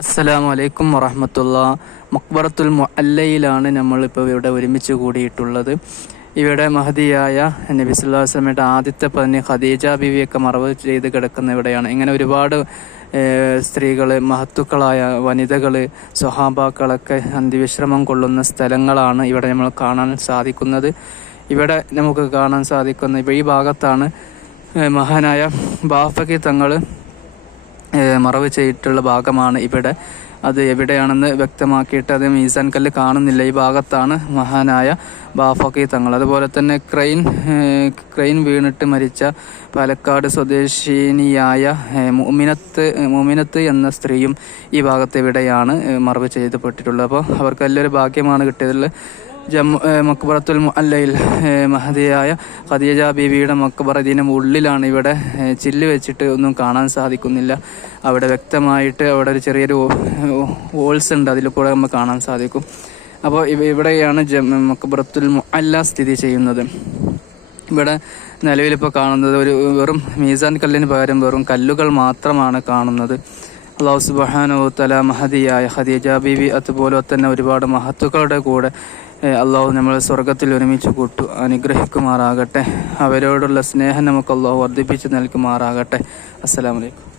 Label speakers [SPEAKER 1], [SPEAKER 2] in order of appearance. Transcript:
[SPEAKER 1] അസ്സലാമു അലൈക്കും വറഹമത്തുള്ള. മക്ബറത്തുൽ നമ്മൾ നമ്മളിപ്പോൾ ഇവിടെ ഒരുമിച്ച് കൂടിയിട്ടുള്ളത്. ഇവിടെ മഹദിയായ നബി വസല്ലമയുടെ ആദ്യത്തെ പതിനെ ഖദീജ ബിവിയൊക്കെ മറവ് ചെയ്ത് കിടക്കുന്ന ഇവിടെയാണ്. ഇങ്ങനെ ഒരുപാട് സ്ത്രീകൾ മഹത്തുക്കളായ വനിതകൾ സ്വഹാബാക്കളൊക്കെ അന്ത്യവിശ്രമം കൊള്ളുന്ന സ്ഥലങ്ങളാണ് ഇവിടെ നമ്മൾ കാണാൻ സാധിക്കുന്നത്. ഇവിടെ നമുക്ക് കാണാൻ സാധിക്കുന്ന ഈ ഭാഗത്താണ് മഹാനായ ബാഫക്കി തങ്ങൾ മറവ് ചെയ്തിട്ടുള്ള ഭാഗമാണ് ഇവിടെ. അത് എവിടെയാണെന്ന് വ്യക്തമാക്കിയിട്ട് അത് മീസാൻ കല്ല് കാണുന്നില്ല. ഈ ഭാഗത്താണ് മഹാനായ ബാഫക്കി തങ്ങൾ. അതുപോലെ തന്നെ ക്രെയിൻ ക്രെയിൻ വീണിട്ട് മരിച്ച പാലക്കാട് സ്വദേശിനിയായ മുമിനത്ത് മുമിനത്ത് എന്ന സ്ത്രീയും ഈ ഭാഗത്ത് എവിടെയാണ് മറവ് ചെയ്തപ്പെട്ടിട്ടുള്ളത്. അപ്പോൾ അവർക്ക് നല്ലൊരു ഭാഗ്യമാണ് കിട്ടിയതിൽ മക്ബറത്തുൽ മുഅല്ലയിൽ മഹദിയായ ഖദീജ ബീവിയുടെ മക്ബറ ഇതിന് ഉള്ളിലാണ് ഇവിടെ ചില്ല് വെച്ചിട്ട് ഒന്നും കാണാൻ സാധിക്കുന്നില്ല. അവിടെ വ്യക്തമായിട്ട് അവിടെ ഒരു ചെറിയൊരു ഹോൾസ് ഉണ്ട്. അതിൽ കൂടെ നമുക്ക് കാണാൻ സാധിക്കും. അപ്പോൾ ഇവ ഇവിടെയാണ് മക്ബറത്തുൽ മുഅല്ല സ്ഥിതി ചെയ്യുന്നത്. ഇവിടെ നിലവിലിപ്പോൾ കാണുന്നത് ഒരു വെറും മീസാൻ കല്ലിന് പകരം വെറും കല്ലുകൾ മാത്രമാണ് കാണുന്നത്. അള്ളാഹു സുബാനോ തല മഹദിയായ ഖദീജ ബീവി അതുപോലെ തന്നെ ഒരുപാട് മഹത്തുക്കളുടെ കൂടെ അള്ളാഹു നമ്മളെ സ്വർഗത്തിൽ ഒരുമിച്ച് കൂട്ടു അനുഗ്രഹിക്കുമാറാകട്ടെ. അവരോടുള്ള സ്നേഹം നമുക്ക് അള്ളാഹു വർദ്ധിപ്പിച്ച് നൽകുമാറാകട്ടെ. അസ്സലാമലൈക്കും